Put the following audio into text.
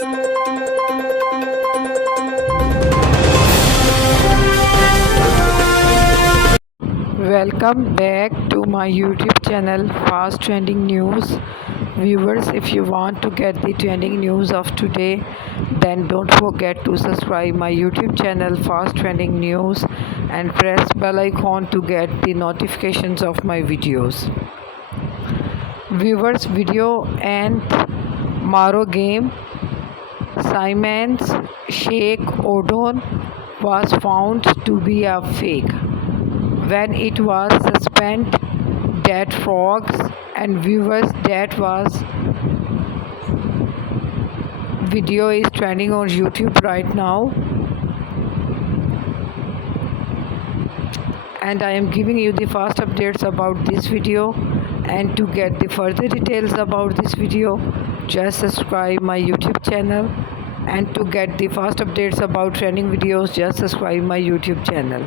Welcome back to my YouTube channel Fast Trending News. Viewers, if you want to get the trending news of today, then don't forget to subscribe my YouTube channel Fast Trending News and press bell icon to get the notifications of my videos. Viewers, video and Maro game Simon's Sheikh Odon was found to be a fake when it was suspended dead frogs. And viewers, that was video is trending on YouTube right now, and I am giving you the fast updates about this video. And to get the further details about this video, just subscribe my YouTube channel, and to get the fast updates about trending videos, just subscribe my YouTube channel.